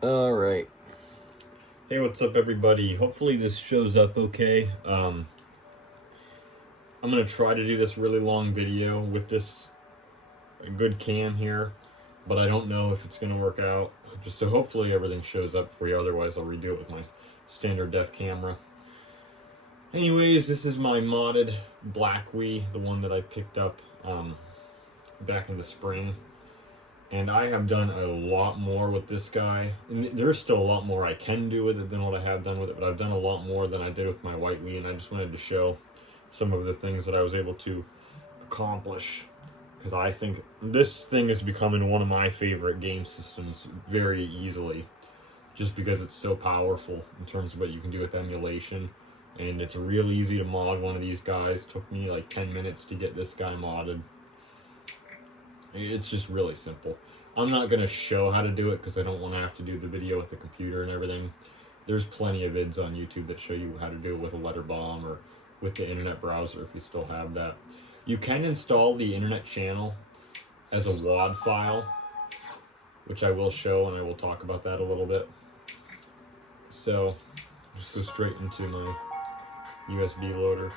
All right. Hey, what's up, everybody? Hopefully this shows up okay. I'm gonna try to do this really long video with this good cam here, but I don't know if it's gonna work out. Just so hopefully everything shows up for you. Otherwise, I'll redo it with my standard def camera. Anyways, this is my modded Black Wii, the one that I picked up back in the spring. And I have done a lot more with this guy. And there's still a lot more I can do with it than what I have done with it, but I've done a lot more than I did with my White Wii, and I just wanted to show some of the things that I was able to accomplish. Because I think this thing is becoming one of my favorite game systems very easily. Just because it's so powerful in terms of what you can do with emulation. And it's real easy to mod one of these guys. It took me like 10 minutes to get this guy modded. It's just really simple. I'm not going to show how to do it because I don't want to have to do the video with the computer and everything. There's plenty of vids on YouTube that show you how to do it with a letter bomb or with the internet browser if you still have that. You can install the internet channel as a WAD file, which I will show, and I will talk about that a little bit. So, just go straight into my USB loader.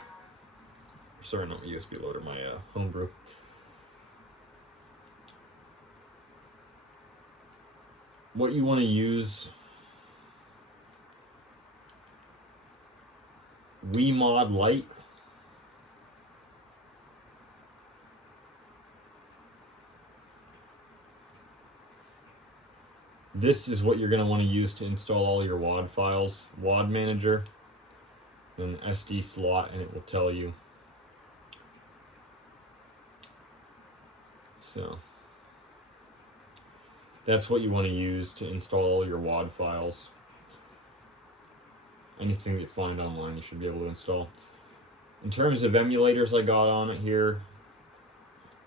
Sorry, not my USB loader, my homebrew. What you want to use, WeMod Lite. This is what you're going to want to use to install all your WAD files. WAD Manager, then SD slot, and it will tell you. So that's what you want to use to install all your WAD files. Anything that you find online you should be able to install. In terms of emulators I got on it here,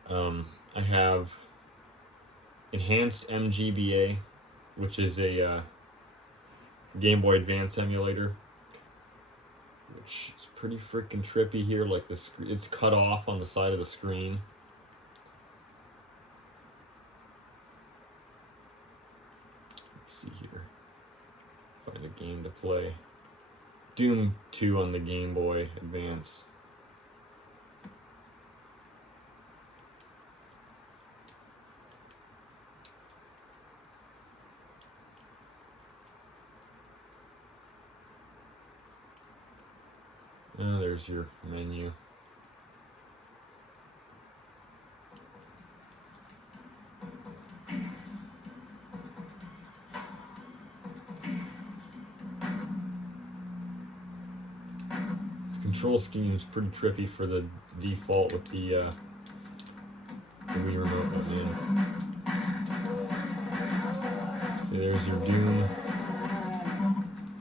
I have Enhanced MGBA, which is a Game Boy Advance emulator, which is pretty freaking trippy here. Like it's cut off on the side of the screen. Let's see here. Find a game to play. Doom 2 on the Game Boy Advance. Oh, there's your menu. Control scheme is pretty trippy for the default with the Wii remote button in. So there's your Doom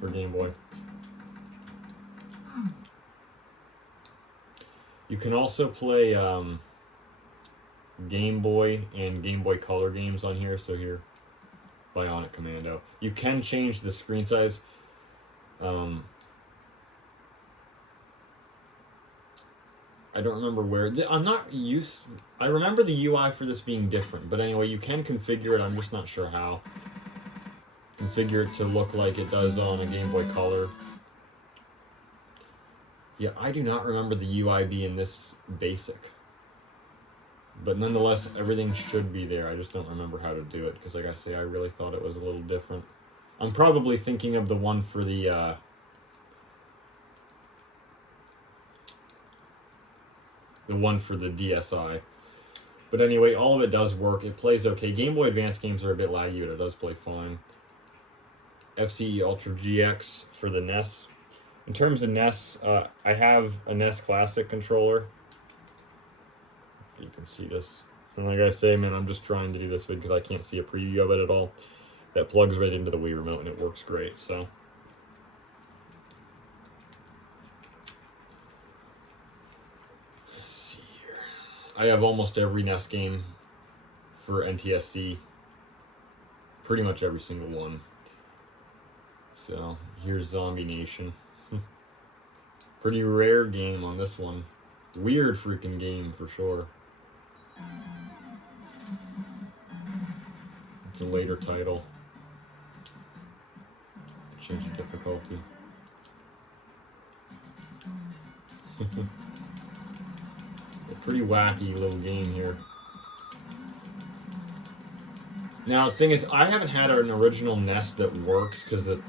for Game Boy. You can also play Game Boy and Game Boy Color games on here. So here, Bionic Commando. You can change the screen size. I don't remember where. I'm not used. I remember the UI for this being different, but anyway, you can configure it. I'm just not sure how. Configure it to look like it does on a Game Boy Color. Yeah, I do not remember the UI being this basic. But nonetheless, everything should be there. I just don't remember how to do it because, like I say, I really thought it was a little different. I'm probably thinking of the one for the DSi. But anyway, all of it does work. It plays okay. Game Boy Advance games are a bit laggy, but it does play fine. FCE Ultra GX for the NES. In terms of NES, I have a NES Classic controller. You can see this. And like I say, man, I'm just trying to do this because I can't see a preview of it at all. That plugs right into the Wii remote and it works great, so. Let's see here. I have almost every NES game for NTSC. Pretty much every single one. So, here's Zombie Nation. Pretty rare game on this one. Weird freaking game for sure. It's a later title. Change the difficulty. A pretty wacky little game here. Now, the thing is, I haven't had an original NES that works because the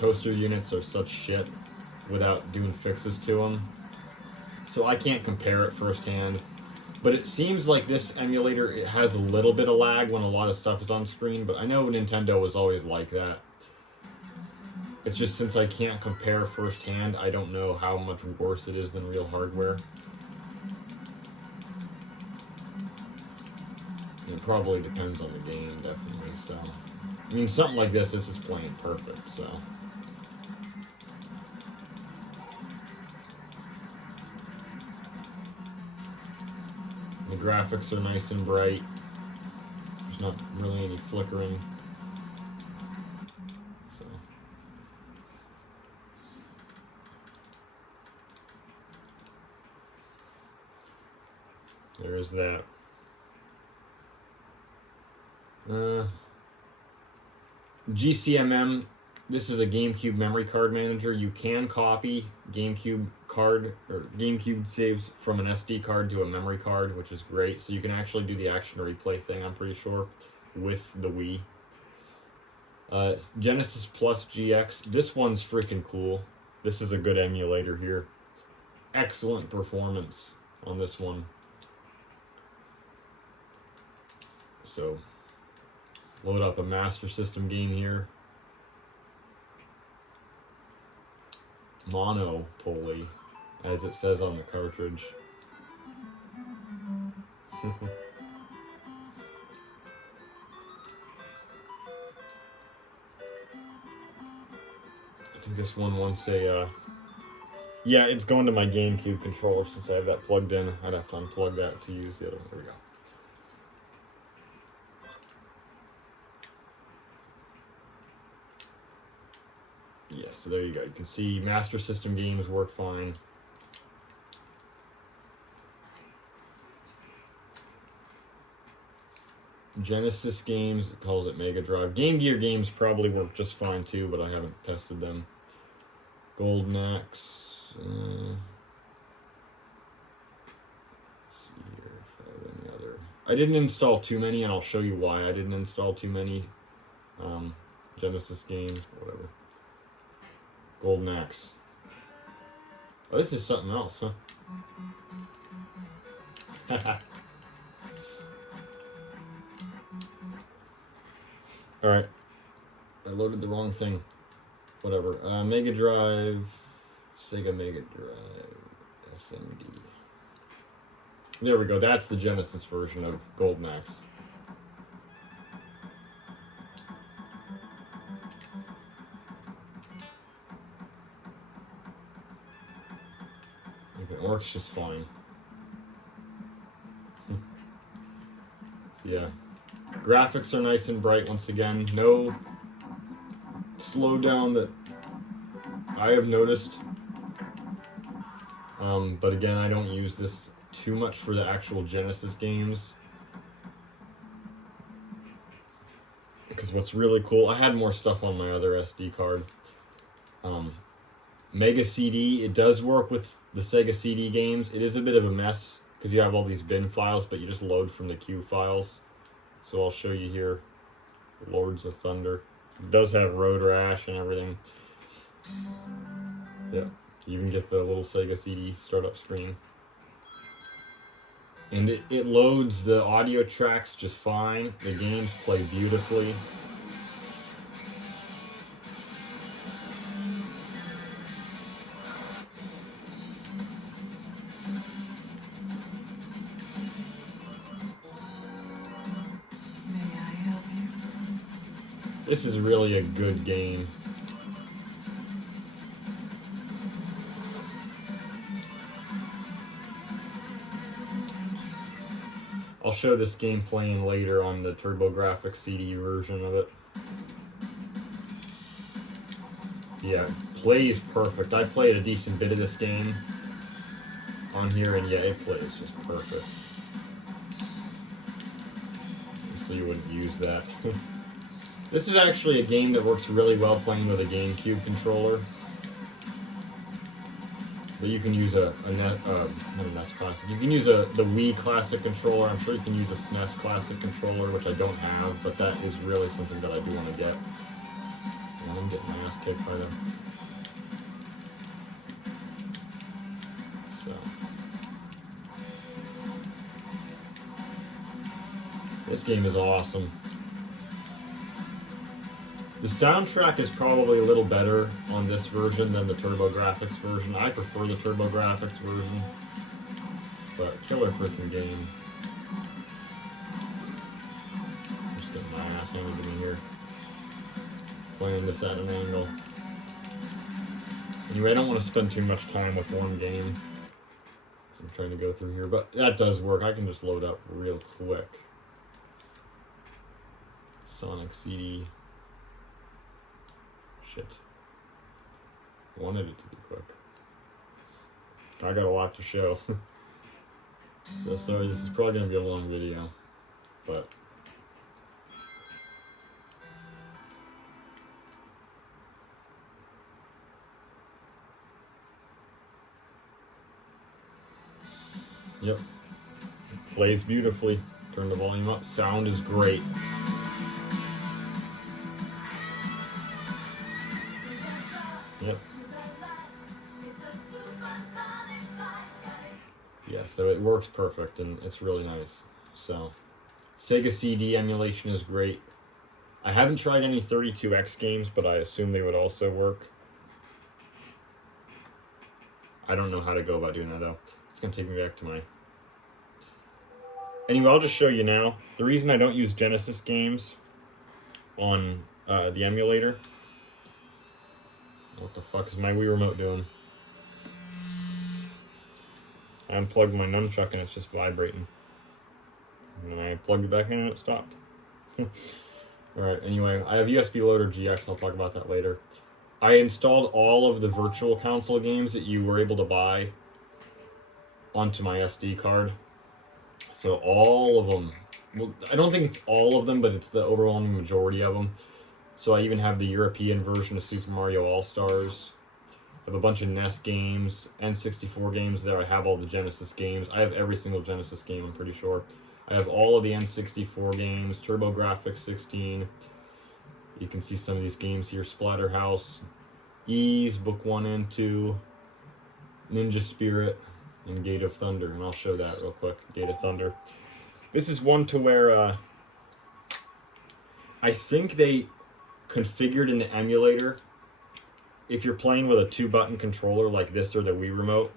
toaster units are such shit without doing fixes to them. So I can't compare it firsthand. But it seems like this emulator, it has a little bit of lag when a lot of stuff is on screen, but I know Nintendo was always like that. It's just since I can't compare firsthand, I don't know how much worse it is than real hardware. And it probably depends on the game, definitely, so... I mean, something like this is playing perfect, so... The graphics are nice and bright. There's not really any flickering. So. There is that. GCMM. This is a GameCube memory card manager. You can copy GameCube card or GameCube saves from an SD card to a memory card, which is great. So you can actually do the action replay thing, I'm pretty sure, with the Wii. Genesis Plus GX. This one's freaking cool. This is a good emulator here. Excellent performance on this one. So, load up a Master System game here. Mono pulley, as it says on the cartridge. I think this one wants a, yeah, it's going to my GameCube controller since I have that plugged in. I'd have to unplug that to use the other one. There we go. Yeah, so there you go. You can see Master System games work fine. Genesis games, it calls it Mega Drive. Game Gear games probably work just fine too, but I haven't tested them. Golden Axe. Let's see here if I have any other. I didn't install too many, and I'll show you why I didn't install too many Genesis games, whatever. Golden Axe. Oh, this is something else, huh? Alright. I loaded the wrong thing. Whatever. Mega Drive. Sega Mega Drive. SMD. There we go. That's the Genesis version of Golden Axe. It works just fine. So yeah. Graphics are nice and bright once again. No slowdown that I have noticed. But again, I don't use this too much for the actual Genesis games. Because what's really cool, I had more stuff on my other SD card. Mega CD, it does work with the Sega CD games. It is a bit of a mess because you have all these bin files, but you just load from the Q files. So I'll show you here, Lords of Thunder. It does have Road Rash and everything. Yeah, you even get the little Sega CD startup screen. And it loads the audio tracks just fine. The games play beautifully. This is really a good game. I'll show this game playing later on the TurboGrafx CD version of it. Yeah, plays perfect. I played a decent bit of this game on here, and yeah, it plays just perfect. So you wouldn't use that. This is actually a game that works really well playing with a GameCube controller. But you can use not a NES Classic. You can use the Wii Classic controller. I'm sure you can use a SNES Classic controller, which I don't have, but that is really something that I do want to get. And I'm getting my ass kicked by them. So. This game is awesome. The soundtrack is probably a little better on this version than the TurboGrafx version. I prefer the TurboGrafx version, but killer freaking game. Just getting my ass handed to me here. Playing this at an angle. Anyway, I don't want to spend too much time with one game, so I'm trying to go through here, but that does work. I can just load up real quick. Sonic CD. Shit. Wanted it to be quick. I got a lot to show. So sorry, this is probably going to be a long video. But yep. Plays beautifully. Turn the volume up. Sound is great. Yep. Yeah, so it works perfect and it's really nice. So, Sega CD emulation is great. I haven't tried any 32X games, but I assume they would also work. I don't know how to go about doing that though. It's going to take me back to my... Anyway, I'll just show you now. The reason I don't use Genesis games on the emulator... What the fuck is my Wii remote doing? I unplugged my nunchuck and it's just vibrating. And then I plugged it back in and it stopped. Alright, anyway, I have USB Loader GX, I'll talk about that later. I installed all of the Virtual Console games that you were able to buy onto my SD card. So all of them. Well, I don't think it's all of them, but it's the overwhelming majority of them. So I even have the European version of Super Mario All-Stars. I have a bunch of NES games, N64 games there. I have all the Genesis games. I have every single Genesis game, I'm pretty sure. I have all of the N64 games, TurboGrafx 16. You can see some of these games here. Splatterhouse, Ys, Book 1 and 2, Ninja Spirit, and Gate of Thunder. And I'll show that real quick, Gate of Thunder. This is one to where I think they configured in the emulator, if you're playing with a 2-button controller like this or the Wii remote,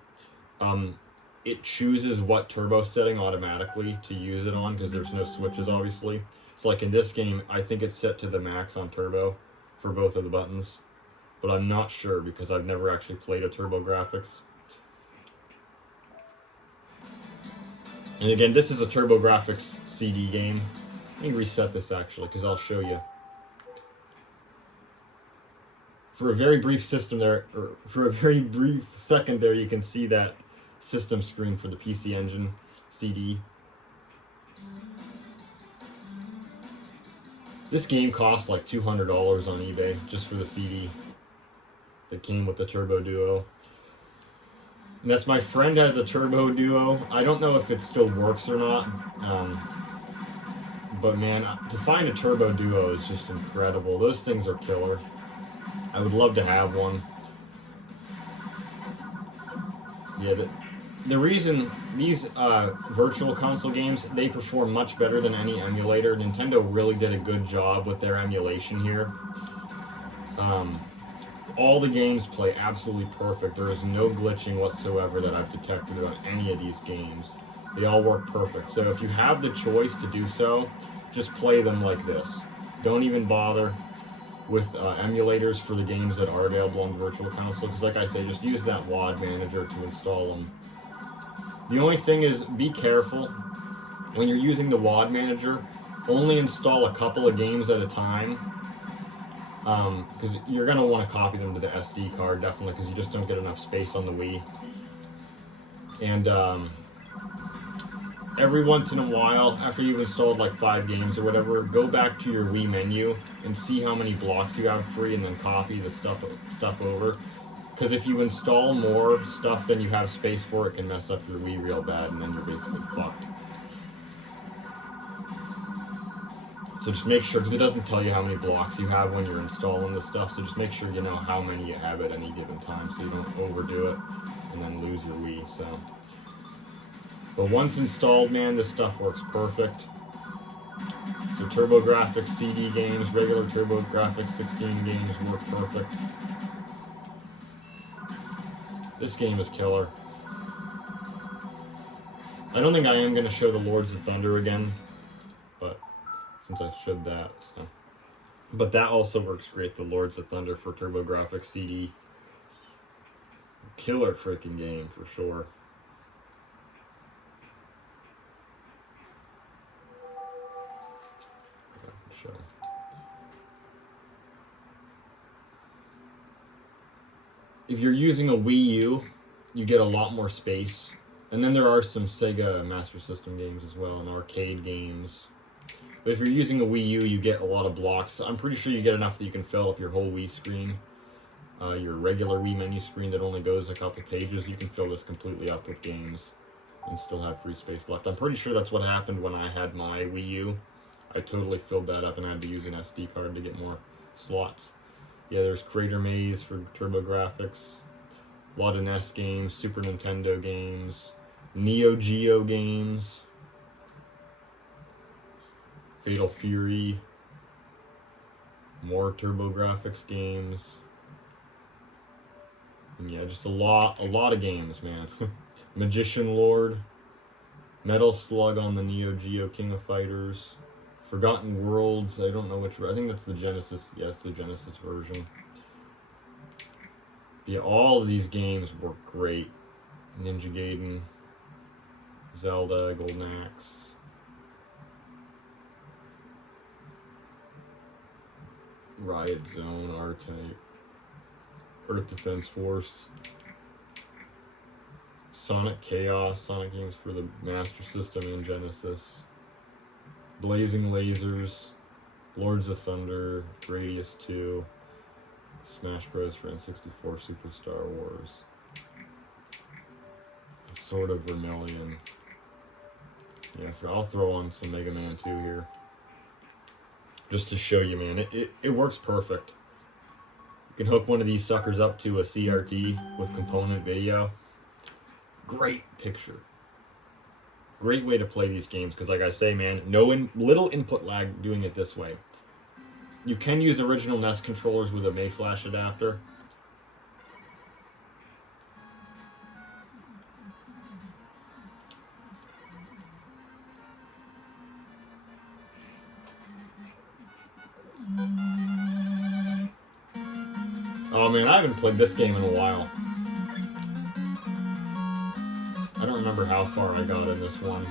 it chooses what turbo setting automatically to use it on because there's no switches obviously. So like in this game, I think it's set to the max on turbo for both of the buttons, but I'm not sure because I've never actually played a TurboGrafx. And again, this is a TurboGrafx CD game. Let me reset this actually because I'll show you. For a very brief second there, you can see that system screen for the PC Engine CD. This game cost like $200 on eBay just for the CD that came with the Turbo Duo. And that's my friend has a Turbo Duo. I don't know if it still works or not. But man, to find a Turbo Duo is just incredible. Those things are killer. I would love to have one. Yeah, the reason these Virtual Console games, they perform much better than any emulator. Nintendo really did a good job with their emulation here. All the games play absolutely perfect. There is no glitching whatsoever that I've detected on any of these games. They all work perfect. So if you have the choice to do so, just play them like this. Don't even bother with emulators for the games that are available on Virtual Console, because like I say, just use that WAD manager to install them. The only thing is, be careful when you're using the WAD manager. Only install a couple of games at a time, because you're going to want to copy them to the SD card, definitely, because you just don't get enough space on the Wii. And every once in a while, after you've installed like 5 games or whatever, go back to your Wii menu and see how many blocks you have free, and then copy the stuff over. Because if you install more stuff than you have space for, it can mess up your Wii real bad, and then you're basically fucked. So just make sure, because it doesn't tell you how many blocks you have when you're installing this stuff, so just make sure you know how many you have at any given time so you don't overdo it and then lose your Wii. So, but once installed, man, this stuff works perfect. So TurboGrafx CD games, regular TurboGrafx 16 games work perfect. This game is killer. I don't think I am going to show the Lords of Thunder again, but since I showed that, so. But that also works great, the Lords of Thunder for TurboGrafx CD. Killer freaking game for sure. If you're using a Wii U, you get a lot more space. And then there are some Sega Master System games as well, and arcade games. But if you're using a Wii U, you get a lot of blocks. I'm pretty sure you get enough that you can fill up your whole Wii screen. Your regular Wii menu screen that only goes a couple pages, you can fill this completely up with games and still have free space left. I'm pretty sure that's what happened when I had my Wii U. I totally filled that up and I had to use an SD card to get more slots. Yeah, there's Crater Maze for TurboGrafx. A lot of NES games, Super Nintendo games, Neo Geo games, Fatal Fury, more TurboGrafx games. And yeah, just a lot of games, man. Magician Lord, Metal Slug on the Neo Geo King of Fighters, Forgotten Worlds, I don't know which, I think that's the Genesis, yeah, it's the Genesis version. Yeah, all of these games work great. Ninja Gaiden, Zelda, Golden Axe. Riot Zone, R-Type, Earth Defense Force, Sonic Chaos, Sonic games for the Master System and Genesis, Blazing Lasers, Lords of Thunder, Gradius 2, Smash Bros. For N64, Superstar Wars, Sword of Vermilion. Yeah, I'll throw on some Mega Man 2 here. Just to show you, man, it works perfect. You can hook one of these suckers up to a CRT with component video. Great picture. Great way to play these games, because like I say, man, little input lag doing it this way. You can use original NES controllers with a Mayflash adapter. Oh man, I haven't played this game in a while. I don't remember how far I got in this one.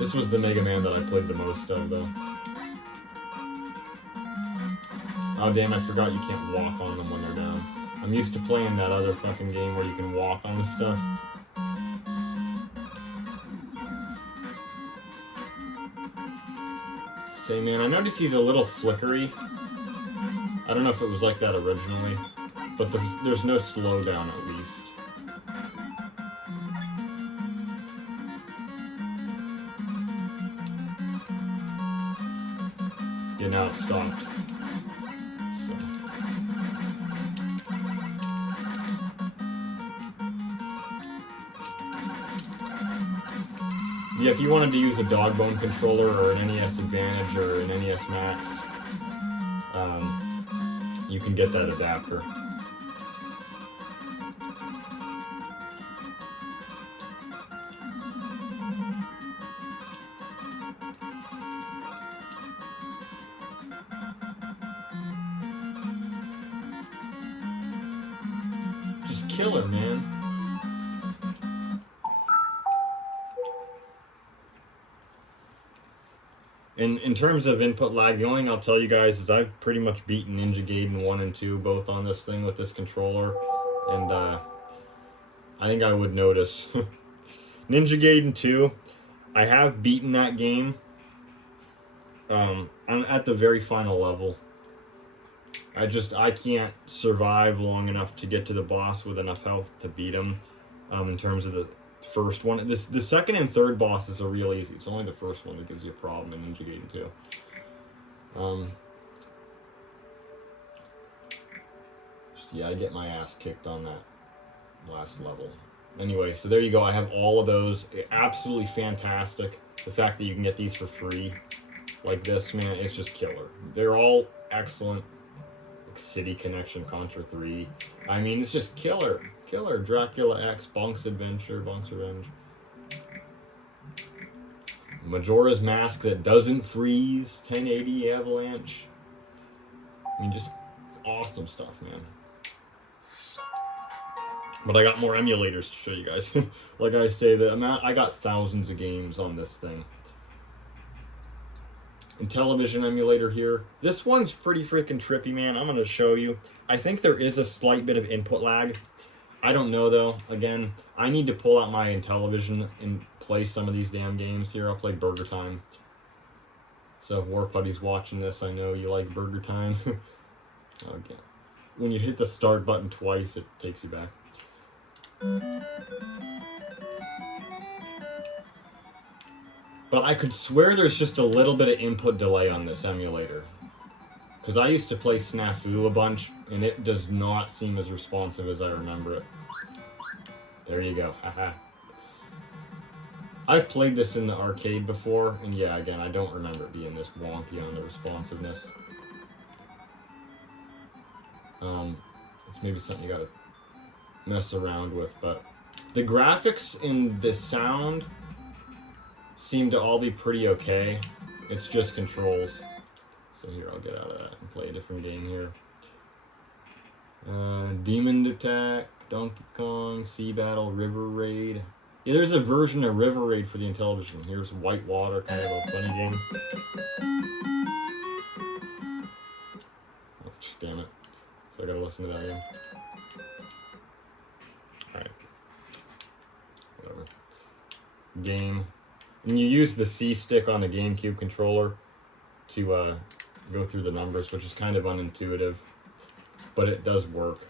This was the Mega Man that I played the most of, though. Oh damn, I forgot you can't walk on them when they're down. I'm used to playing that other fucking game where you can walk on the stuff. Say, man, I noticed he's a little flickery. I don't know if it was like that originally, but there's no slowdown at least. Yeah, now it stopped. So. Yeah, if you wanted to use a dog bone controller or an NES Advantage or an NES Max, you can get that adapter. Just killer, man. In terms of input lag, the only thing I'll tell you guys is I've pretty much beaten Ninja Gaiden 1 and 2 both on this thing with this controller, and I think I would notice. Ninja Gaiden 2, I have beaten that game. I'm at the very final level. I can't survive long enough to get to the boss with enough health to beat him. In terms of the first one, the second and third bosses are real easy. It's only the first one that gives you a problem in Ninja Gaiden 2. Yeah, I get my ass kicked on that last level. Anyway, so there you go. I have all of those. Absolutely fantastic. The fact that you can get these for free like this, man, it's just killer. They're all excellent. Like City Connection, Contra 3. I mean, it's just killer. Killer. Dracula X, Bonk's Adventure, Bonk's Revenge. Majora's Mask that doesn't freeze. 1080 Avalanche. I mean, just awesome stuff, man. But I got more emulators to show you guys. Like I say, I got thousands of games on this thing. And television emulator here. This one's pretty freaking trippy, man. I'm going to show you. I think there is a slight bit of input lag. I don't know, though. Again, I need to pull out my Intellivision and play some of these damn games here. I'll play Burger Time. So if War Putty's watching this, I know you like Burger Time. Okay. When you hit the start button twice, it takes you back. But I could swear there's just a little bit of input delay on this emulator. Because I used to play Snafu a bunch, and it does not seem as responsive as I remember it. There you go, haha. I've played this in the arcade before, and yeah, again, I don't remember it being this wonky on the responsiveness. It's maybe something you gotta mess around with, but the graphics and the sound seem to all be pretty okay. It's just controls. So here, I'll get out of that and play a different game here. Demon Attack, Donkey Kong, Sea Battle, River Raid. Yeah, there's a version of River Raid for the Intellivision. Here's White Water, kind of a funny game. Oh, damn it. So I gotta listen to that again. Alright. Whatever. Game. And you use the C stick on the GameCube controller to go through the numbers, which is kind of unintuitive, but it does work.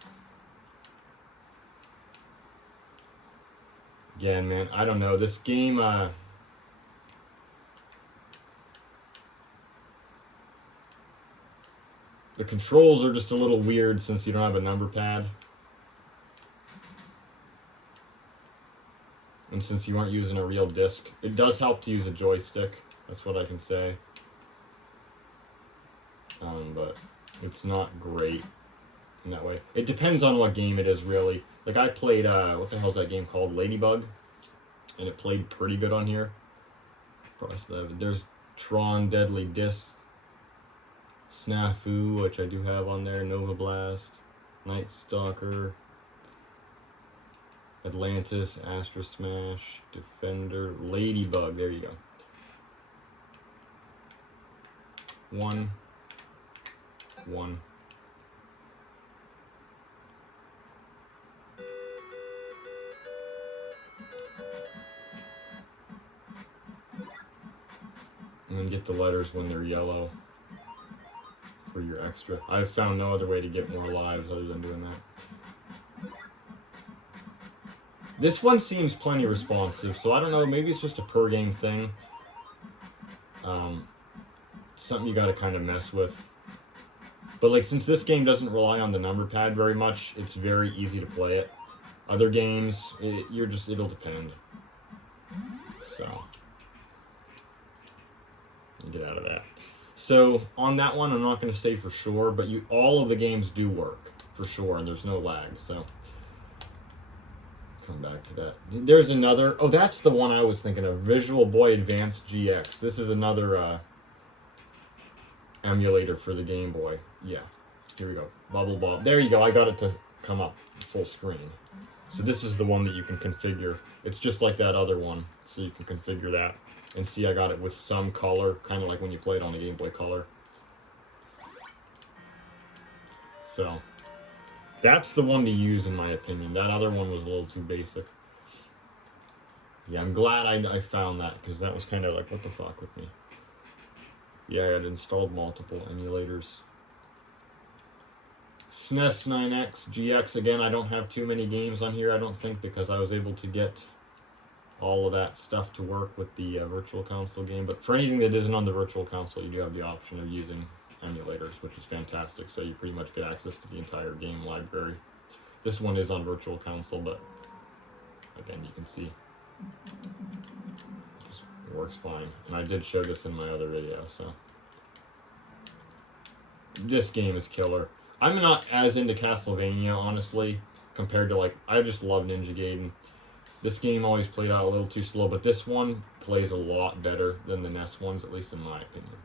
Again, man, I don't know. This game, the controls are just a little weird since you don't have a number pad. And since you aren't using a real disc, it does help to use a joystick. That's what I can say. But it's not great in that way. It depends on what game it is, really. Like I played, what the hell is that game called? Ladybug. And it played pretty good on here. There's Tron Deadly Disc. Snafu, which I do have on there. Nova Blast. Night Stalker. Atlantis, Astra Smash, Defender, Ladybug. There you go. 1, 1. And then get the letters when they're yellow for your extra. I've found no other way to get more lives other than doing that. This one seems plenty responsive, so I don't know, maybe it's just a per game thing. Something you gotta kind of mess with. But like, since this game doesn't rely on the number pad very much, it's very easy to play it. Other games, it'll depend. So, get out of that. So on that one, I'm not going to say for sure, but all of the games do work for sure, and there's no lag. So come back to that. There's another. Oh, that's the one I was thinking of. Visual Boy Advance GX. This is another emulator for the Game Boy. Yeah. Here we go. Bubble Bob. There you go. I got it to come up full screen. So this is the one that you can configure. It's just like that other one. So you can configure that. And see, I got it with some color, kind of like when you play it on the Game Boy Color. So, That's the one to use in my opinion. That other one was a little too basic. Yeah, I'm glad I found that, because that was kind of like, what the fuck with me. Yeah, I had installed multiple emulators. SNES 9X, GX, again, I don't have too many games on here, I don't think, because I was able to get all of that stuff to work with the Virtual Console game. But for anything that isn't on the Virtual Console, you do have the option of using emulators, which is fantastic, so you pretty much get access to the entire game library. This one is on Virtual Console, but again, you can see it works fine. And I did show this in my other video, so. This game is killer. I'm not as into Castlevania, honestly, compared to, like, I just love Ninja Gaiden. This game always played out a little too slow, but this one plays a lot better than the NES ones, at least in my opinion.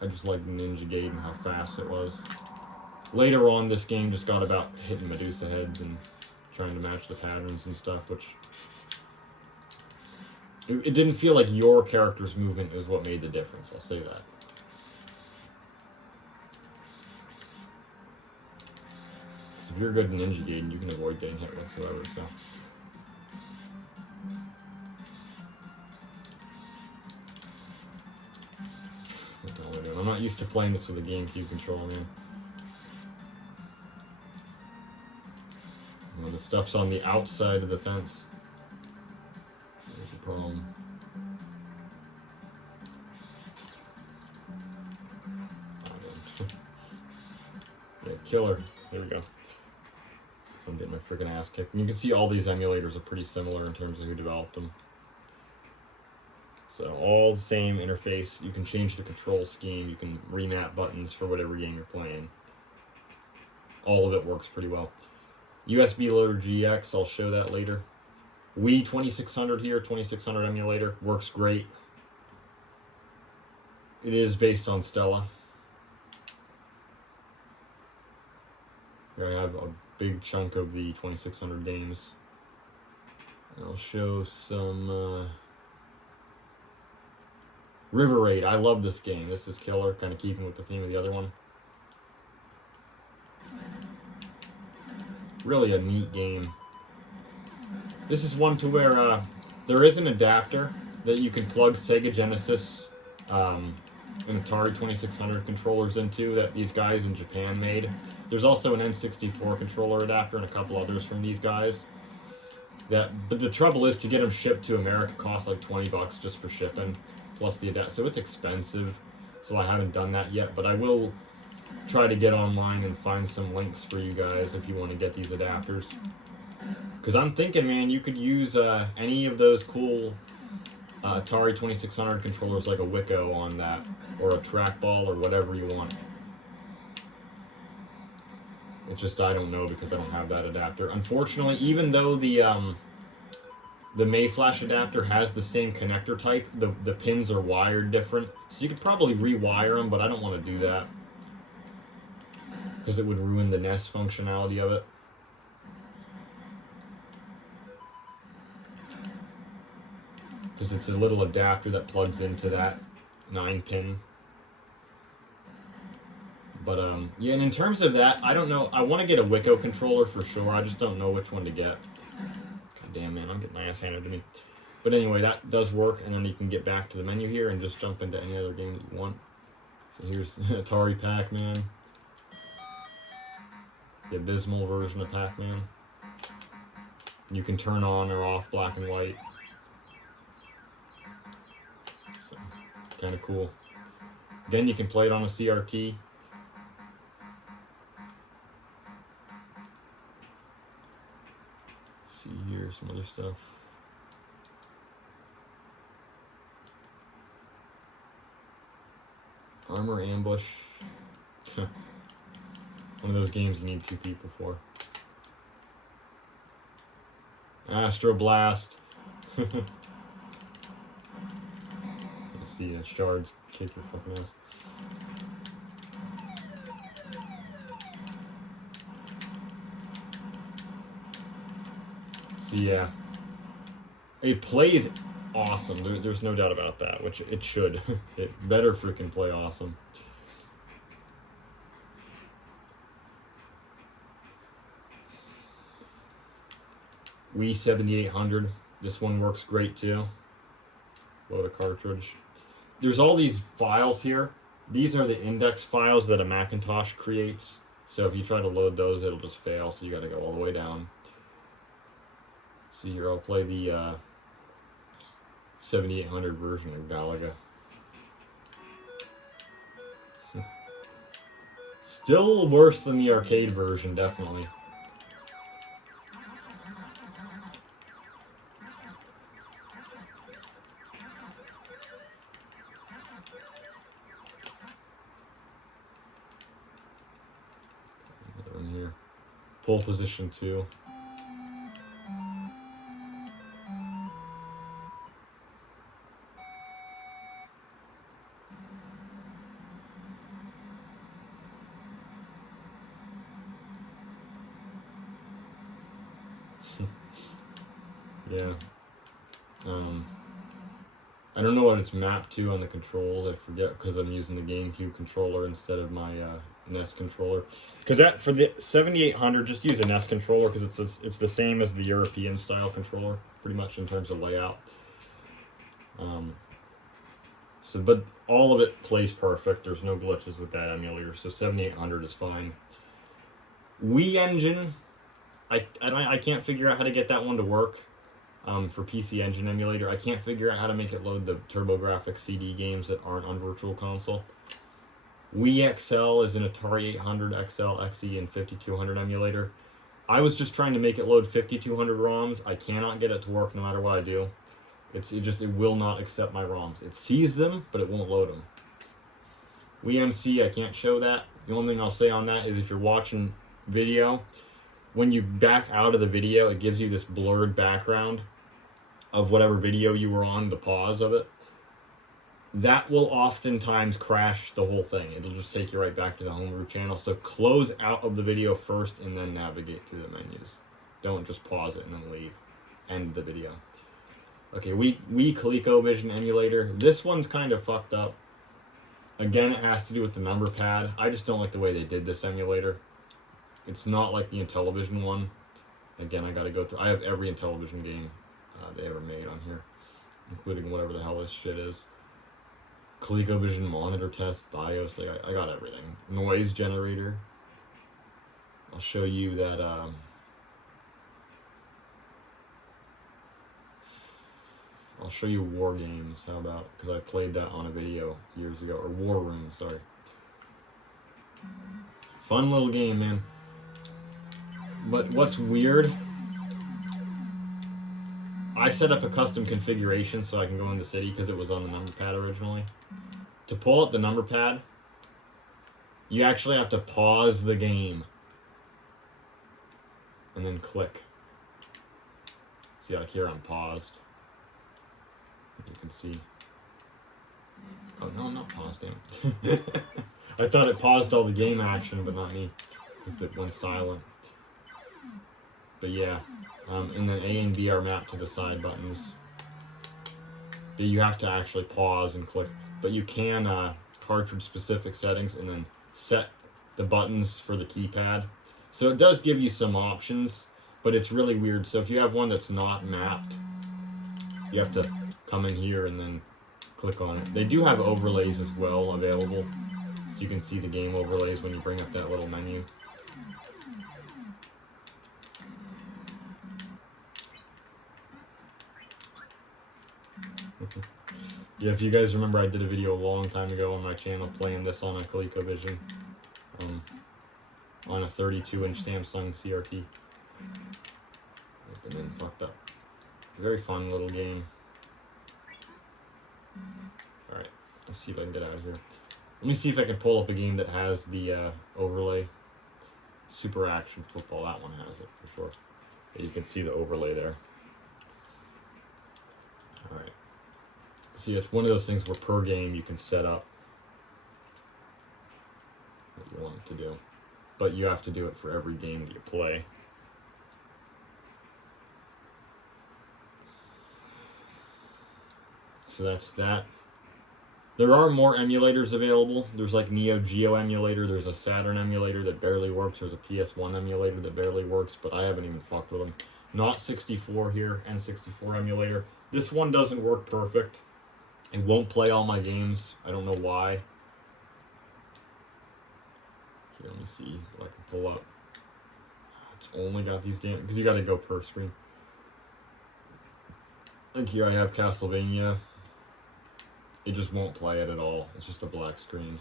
I just like Ninja Gaiden, how fast it was. Later on, this game just got about hitting Medusa heads and trying to match the patterns and stuff, which... It didn't feel like your character's movement is what made the difference, I'll say that. So if you're good in Ninja Gaiden, you can avoid getting hit whatsoever, so... I'm not used to playing this with a GameCube controller, man. When the stuff's on the outside of the fence, there's a problem. Yeah, killer. There we go. So I'm getting my freaking ass kicked. And you can see all these emulators are pretty similar in terms of who developed them. So all the same interface. You can change the control scheme. You can remap buttons for whatever game you're playing. All of it works pretty well. USB loader GX, I'll show that later. Wii 2600 here, 2600 emulator, works great. It is based on Stella. Here I have a big chunk of the 2600 games. I'll show some River Raid. I love this game. This is killer, kind of keeping with the theme of the other one. Really a neat game. This is one to where there is an adapter that you can plug Sega Genesis and Atari 2600 controllers into that these guys in Japan made. There's also an N64 controller adapter and a couple others from these guys. But the trouble is, to get them shipped to America costs like 20 bucks just for shipping, plus the adapter. So it's expensive, so I haven't done that yet, but I will try to get online and find some links for you guys if you want to get these adapters. Because I'm thinking, man, you could use any of those cool Atari 2600 controllers, like a Wiko on that, or a trackball, or whatever you want. It's just I don't know, because I don't have that adapter. Unfortunately, even though the Mayflash adapter has the same connector type, the pins are wired different. So you could probably rewire them, but I don't want to do that, because it would ruin the NES functionality of it. Because it's a little adapter that plugs into that 9-pin. But, yeah, and in terms of that, I don't know. I want to get a Wiko controller for sure. I just don't know which one to get. God damn, man, I'm getting my ass handed to me. But anyway, that does work, and then you can get back to the menu here and just jump into any other game that you want. So here's Atari Pac-Man. The abysmal version of Pac-Man. You can turn on or off black and white. So, kind of cool. Again, you can play it on a CRT. See here, some other stuff. Armor Ambush. One of those games you need 2 people for. Astro Blast. Let's see, shards kick your fucking ass. So yeah, it plays awesome. There's no doubt about that, which it should. It better freaking play awesome. Wii 7800. This one works great too. Load a cartridge. There's all these files here. These are the index files that a Macintosh creates. So if you try to load those, it'll just fail. So you got to go all the way down. See here, I'll play the 7800 version of Galaga. Still worse than the arcade version, definitely. Another one here. Pole position 2. Yeah. I don't know what it's mapped to on the controls. I forget because I'm using the GameCube controller instead of my NES controller. Because that for the 7800, just use a NES controller because it's the same as the European style controller, pretty much in terms of layout. But all of it plays perfect. There's no glitches with that emulator, so 7800 is fine. Wii Engine, I can't figure out how to get that one to work. For PC Engine emulator, I can't figure out how to make it load the TurboGrafx CD games that aren't on Virtual Console. Wii XL is an Atari 800, XL, XE, and 5200 emulator. I was just trying to make it load 5200 ROMs. I cannot get it to work no matter what I do. It will not accept my ROMs. It sees them, but it won't load them. Wii MC, I can't show that. The only thing I'll say on that is if you're watching video, when you back out of the video, it gives you this blurred background of whatever video you were on, the pause of it. That will oftentimes crash the whole thing. It'll just take you right back to the homebrew channel. So close out of the video first and then navigate through the menus. Don't just pause it and then leave. End the video. Okay, Wii ColecoVision emulator. This one's kind of fucked up. Again, it has to do with the number pad. I just don't like the way they did this emulator. It's not like the Intellivision one. Again, I gotta go through. I have every Intellivision game they ever made on here, including whatever the hell this shit is. ColecoVision monitor test, BIOS. Like I got everything. Noise generator. I'll show you that. I'll show you War Games. How about? Because I played that on a video years ago, or War Room. Sorry. Fun little game, man. But what's weird, I set up a custom configuration so I can go in the city because it was on the number pad originally. To pull up the number pad, you actually have to pause the game and then click. See, like here I'm paused. You can see. Oh no, I'm not paused, damn. I thought it paused all the game action, but not me, because it went silent. But yeah, and then A and B are mapped to the side buttons. But you have to actually pause and click. But you can cartridge specific settings and then set the buttons for the keypad. So it does give you some options, but it's really weird. So if you have one that's not mapped, you have to come in here and then click on it. They do have overlays as well available. So you can see the game overlays when you bring up that little menu. Yeah, if you guys remember, I did a video a long time ago on my channel playing this on a ColecoVision, on a 32-inch Samsung CRT. And then fucked up. Very fun little game. Alright, let's see if I can get out of here. Let me see if I can pull up a game that has the overlay. Super Action Football, that one has it for sure. Yeah, you can see the overlay there. Alright. See, it's one of those things where per game you can set up what you want it to do. But you have to do it for every game that you play. So that's that. There are more emulators available. There's like Neo Geo emulator, there's a Saturn emulator that barely works, there's a PS1 emulator that barely works, but I haven't even fucked with them. not 64 here, N64 emulator. This one doesn't work perfect. It won't play all my games. I don't know why. Here, let me see what I can pull up. It's only got these damn, because you got to go per screen. And here I have Castlevania. It just won't play it at all. It's just a black screen.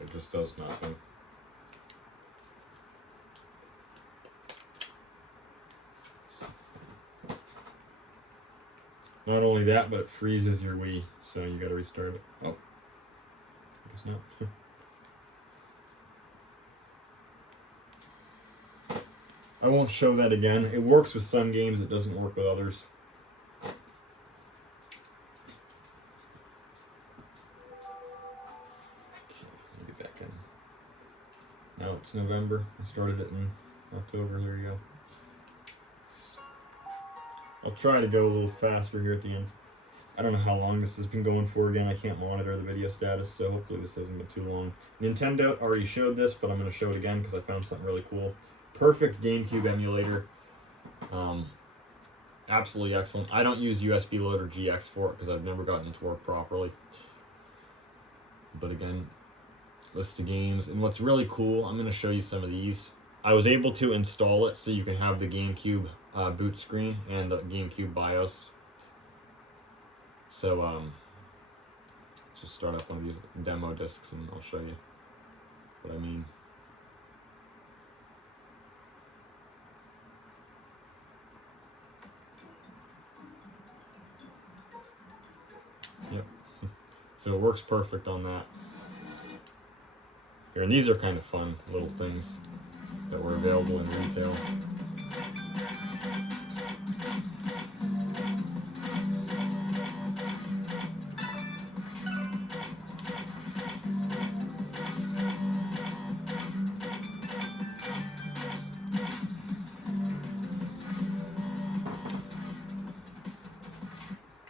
It just does nothing. Not only that, but it freezes your Wii, so you gotta restart it. Oh, I guess not. I won't show that again. It works with some games, it doesn't work with others. Get back in. Now it's November. I started it in October. There you go. I'll try to go a little faster here at the end. I don't know how long this has been going for again. I can't monitor the video status, so hopefully this hasn't been too long. Nintendo already showed this, but I'm going to show it again because I found something really cool. Perfect GameCube emulator. Absolutely excellent. I don't use USB Loader GX for it because I've never gotten it to work properly. But again, list of games. And what's really cool, I'm going to show you some of these. I was able to install it so you can have the GameCube boot screen and the GameCube BIOS. So let's just start up one of these demo discs and I'll show you what I mean. Yep. So it works perfect on that. Here, and these are kind of fun little things that were available in retail.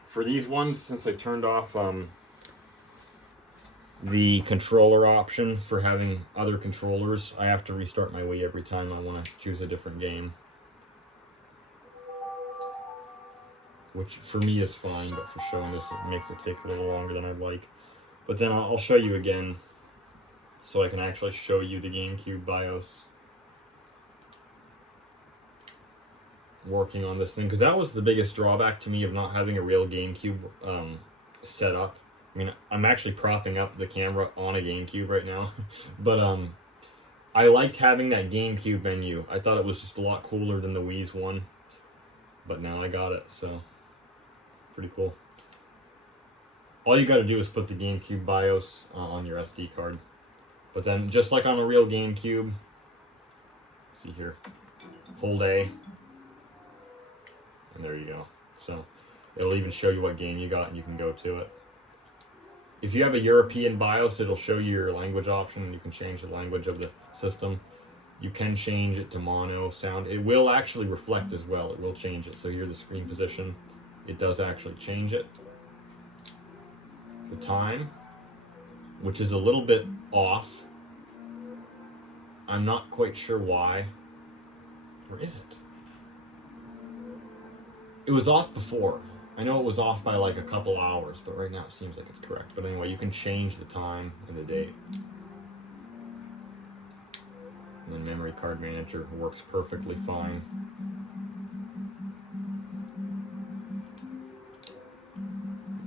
For these ones, since I turned off the controller option for having other controllers, I have to restart my Wii every time I want to choose a different game. Which for me is fine, but for showing this it makes it take a little longer than I'd like. But then I'll show you again so I can actually show you the GameCube BIOS working on this thing, because that was the biggest drawback to me of not having a real GameCube set up. I mean, I'm actually propping up the camera on a GameCube right now, but I liked having that GameCube menu. I thought it was just a lot cooler than the Wii's one, but now I got it, so pretty cool. All you got to do is put the GameCube BIOS on your SD card, but then just like on a real GameCube, see here, hold A, and there you go. So it'll even show you what game you got and you can go to it. If you have a European BIOS, it'll show you your language option and you can change the language of the system. You can change it to mono sound. It will actually reflect as well. It will change it. So here the screen position, it does actually change it. The time, which is a little bit off. I'm not quite sure why. Or is it? It was off before. I know it was off by like a couple hours, but right now it seems like it's correct. But anyway, you can change the time and the date. And then memory card manager works perfectly fine.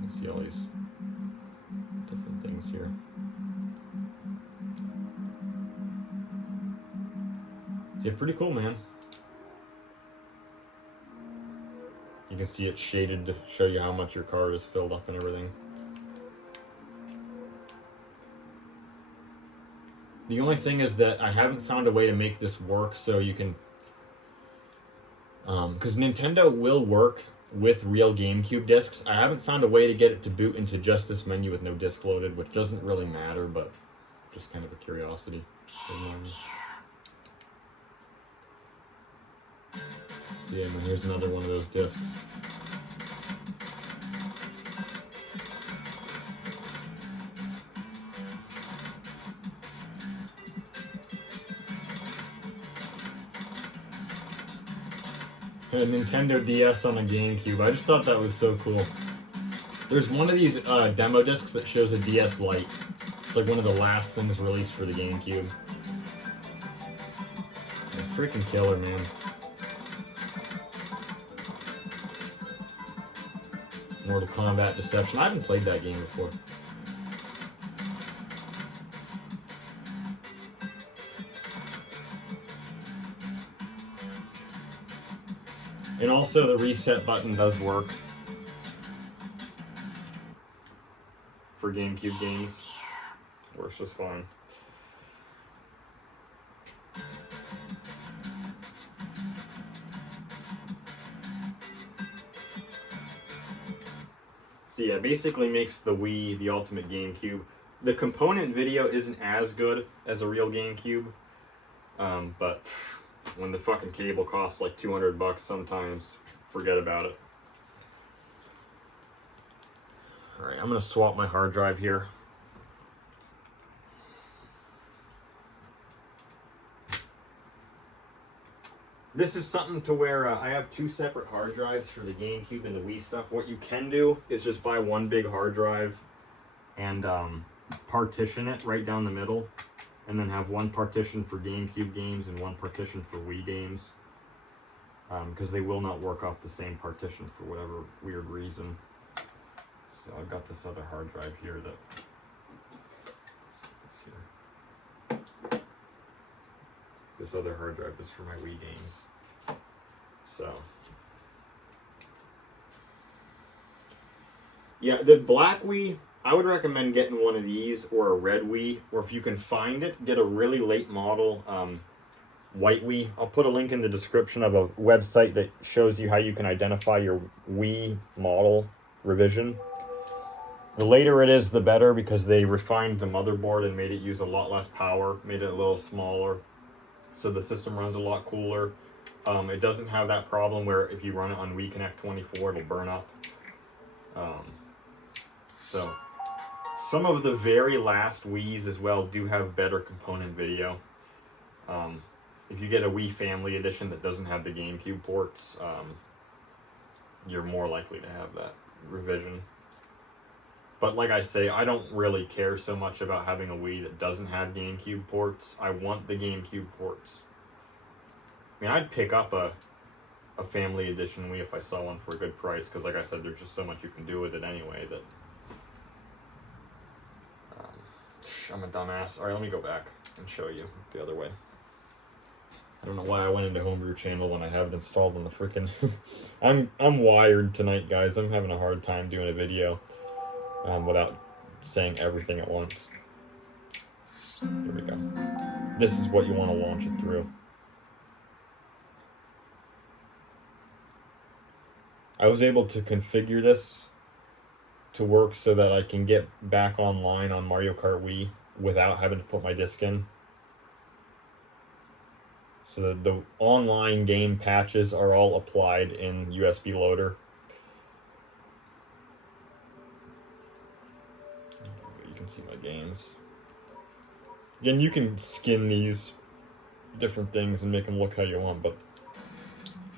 You can see all these different things here. Yeah, pretty cool, man. You can see it shaded to show you how much your card is filled up and everything. The only thing is that I haven't found a way to make this work so you can... because Nintendo will work with real GameCube discs. I haven't found a way to get it to boot into just this menu with no disc loaded, which doesn't really matter, but just kind of a curiosity. So yeah, and here's another one of those discs. A Nintendo DS on a GameCube. I just thought that was so cool. There's one of these demo discs that shows a DS Lite. It's like one of the last things released for the GameCube. A freaking killer, man. Mortal Kombat Deception. I haven't played that game before. And also the reset button does work for GameCube games. Works just fine. So yeah, basically makes the Wii the ultimate GameCube. The component video isn't as good as a real GameCube, but when the fucking cable costs like $200 sometimes, forget about it. Alright, I'm gonna swap my hard drive here. This is something to where I have two separate hard drives for the GameCube and the Wii stuff. What you can do is just buy one big hard drive and partition it right down the middle, and then have one partition for GameCube games and one partition for Wii games, because they will not work off the same partition for whatever weird reason. So I've got this other hard drive here that... This other hard drive is for my Wii games. So, yeah, the black Wii, I would recommend getting one of these or a red Wii, or if you can find it, get a really late model white Wii. I'll put a link in the description of a website that shows you how you can identify your Wii model revision. The later it is, the better, because they refined the motherboard and made it use a lot less power, made it a little smaller, so the system runs a lot cooler. It doesn't have that problem where if you run it on Wii Connect 24, it'll burn up. So, some of the very last Wiis as well do have better component video. If you get a Wii Family Edition that doesn't have the GameCube ports, you're more likely to have that revision. But like I say, I don't really care so much about having a Wii that doesn't have GameCube ports. I want the GameCube ports. I mean, I'd pick up a Family Edition Wii if I saw one for a good price, because like I said, there's just so much you can do with it anyway that... I'm a dumbass. Alright, let me go back and show you the other way. I don't know why I went into Homebrew Channel when I have it installed on the frickin'... I'm wired tonight, guys. I'm having a hard time doing a video without saying everything at once. Here we go. This is what you want to launch it through. I was able to configure this to work so that I can get back online on Mario Kart Wii without having to put my disc in. So that the online game patches are all applied in USB loader. You can see my games. Again, you can skin these different things and make them look how you want, but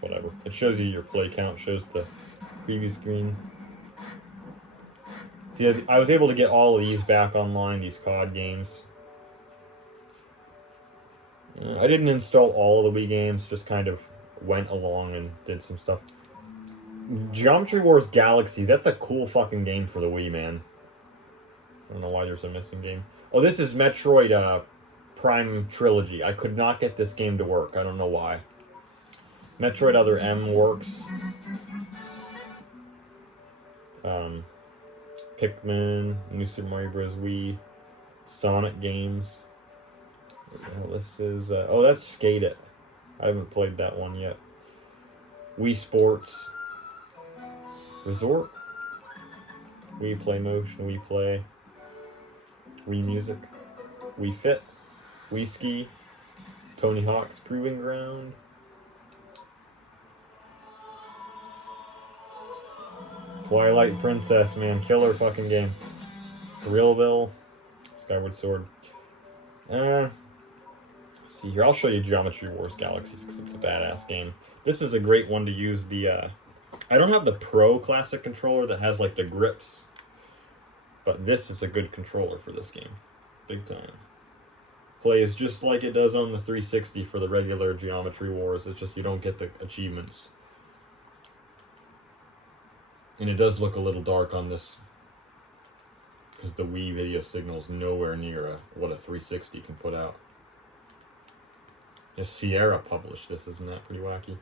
whatever. It shows you your play count, shows the preview screen. See, I was able to get all of these back online, these COD games. I didn't install all of the Wii games, just kind of went along and did some stuff. Geometry Wars Galaxies, that's a cool fucking game for the Wii, man. I don't know why there's a missing game. Oh, this is Metroid Prime Trilogy. I could not get this game to work. I don't know why. Metroid Other M works. Pikmin, New Super Mario Bros. Wii, Sonic games. What the hell this is? Oh, that's Skate It. I haven't played that one yet. Wii Sports. Resort. Wii Play Motion, Wii Play. Wii Music. Wii Fit. Wii Ski. Tony Hawk's Proving Ground. Twilight Princess, man. Killer fucking game. Thrillville. Skyward Sword. See here, I'll show you Geometry Wars Galaxies because it's a badass game. This is a great one to use the, I don't have the Pro Classic controller that has like the grips, but this is a good controller for this game. Big time. Plays just like it does on the 360 for the regular Geometry Wars, it's just you don't get the achievements. And it does look a little dark on this, because the Wii video signal is nowhere near what a 360 can put out. Yeah, Sierra published this, isn't that pretty wacky?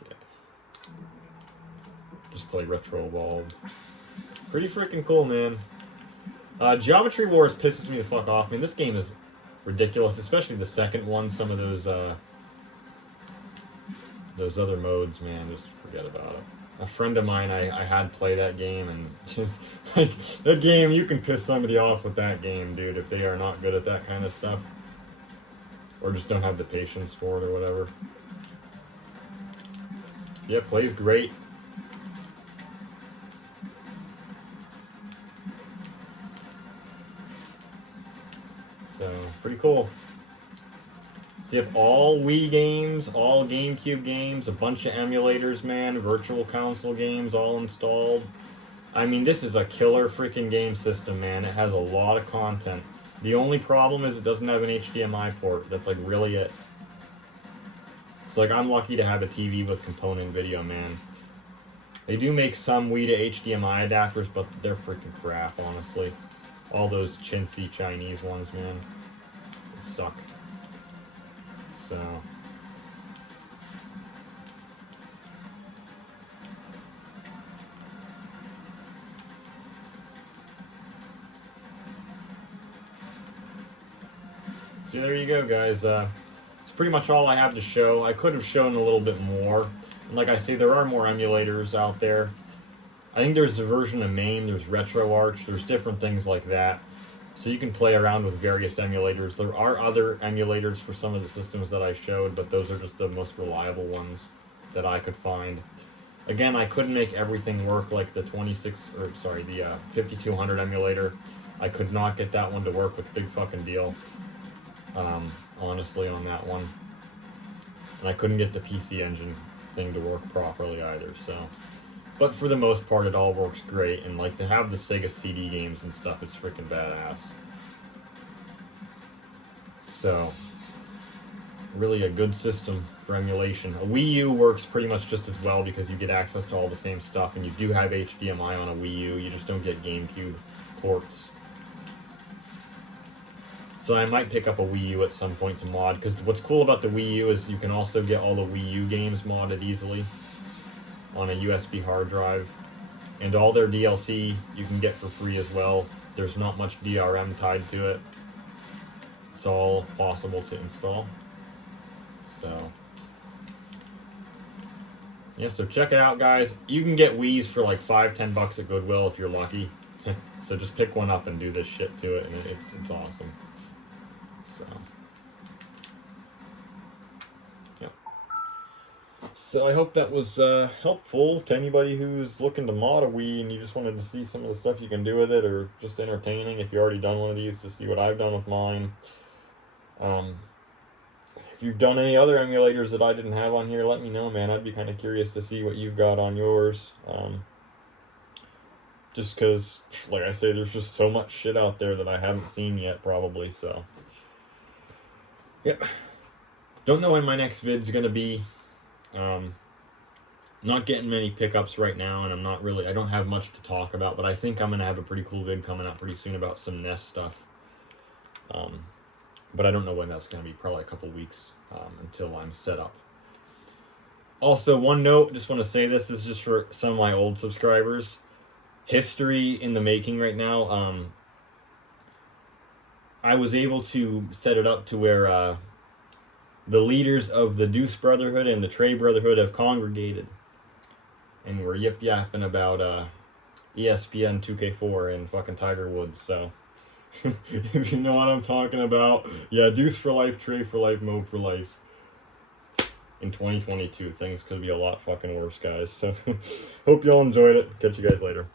Okay. Just play Retro Evolved. Pretty freaking cool, man. Geometry Wars pisses me the fuck off. I mean, this game is ridiculous, especially the second one. Some of those other modes, man, just forget about it. A friend of mine, I had play that game, and like that game, you can piss somebody off with that game, dude, if they are not good at that kind of stuff, or just don't have the patience for it, or whatever. Yeah, plays great. So, pretty cool. So you have all Wii games, all GameCube games, a bunch of emulators, man, virtual console games all installed. I mean, this is a killer freaking game system, man. It has a lot of content. The only problem is it doesn't have an HDMI port. That's like really it. It's like I'm lucky to have a TV with component video, man. They do make some Wii to HDMI adapters, but they're freaking crap, honestly. All those chintzy Chinese ones, man, they suck. So, there you go, guys. It's pretty much all I have to show. I could have shown a little bit more. And like I say, there are more emulators out there. I think there's a version of MAME, there's RetroArch, there's different things like that. So you can play around with various emulators. There are other emulators for some of the systems that I showed, but those are just the most reliable ones that I could find. Again, I couldn't make everything work like the 5200 emulator. I could not get that one to work with big fucking deal. Honestly, on that one. And I couldn't get the PC Engine thing to work properly either, so. But for the most part, it all works great, and like to have the Sega CD games and stuff, it's freaking badass. So, really a good system for emulation. A Wii U works pretty much just as well because you get access to all the same stuff, and you do have HDMI on a Wii U, you just don't get GameCube ports. So I might pick up a Wii U at some point to mod, because what's cool about the Wii U is you can also get all the Wii U games modded easily on a USB hard drive, and all their DLC you can get for free as well. There's not much DRM tied to it. It's all possible to install. So yeah, so check it out, guys. You can get Wii's for like $5-10 at Goodwill if you're lucky. So just pick one up and do this shit to it, and it's awesome. So yeah. So I hope that was helpful to anybody who's looking to mod a Wii and you just wanted to see some of the stuff you can do with it, or just entertaining if you've already done one of these to see what I've done with mine. If you've done any other emulators that I didn't have on here, let me know, man. I'd be kind of curious to see what you've got on yours. Just because, like I say, there's just so much shit out there that I haven't seen yet, probably, so. Yep. Don't know when my next vid's gonna be. Not getting many pickups right now, and I don't have much to talk about, but I think I'm gonna have a pretty cool vid coming out pretty soon about some NES stuff. But I don't know when that's gonna be, probably a couple weeks until I'm set up. Also, one note, just want to say this is just for some of my old subscribers. History in the making right now. I was able to set it up to where the leaders of the Deuce Brotherhood and the Trey Brotherhood have congregated, and we're yip-yapping about ESPN 2K4 and fucking Tiger Woods, so if you know what I'm talking about, yeah, Deuce for life, Trey for life, Mo for life. In 2022, things could be a lot fucking worse, guys, so hope y'all enjoyed it. Catch you guys later.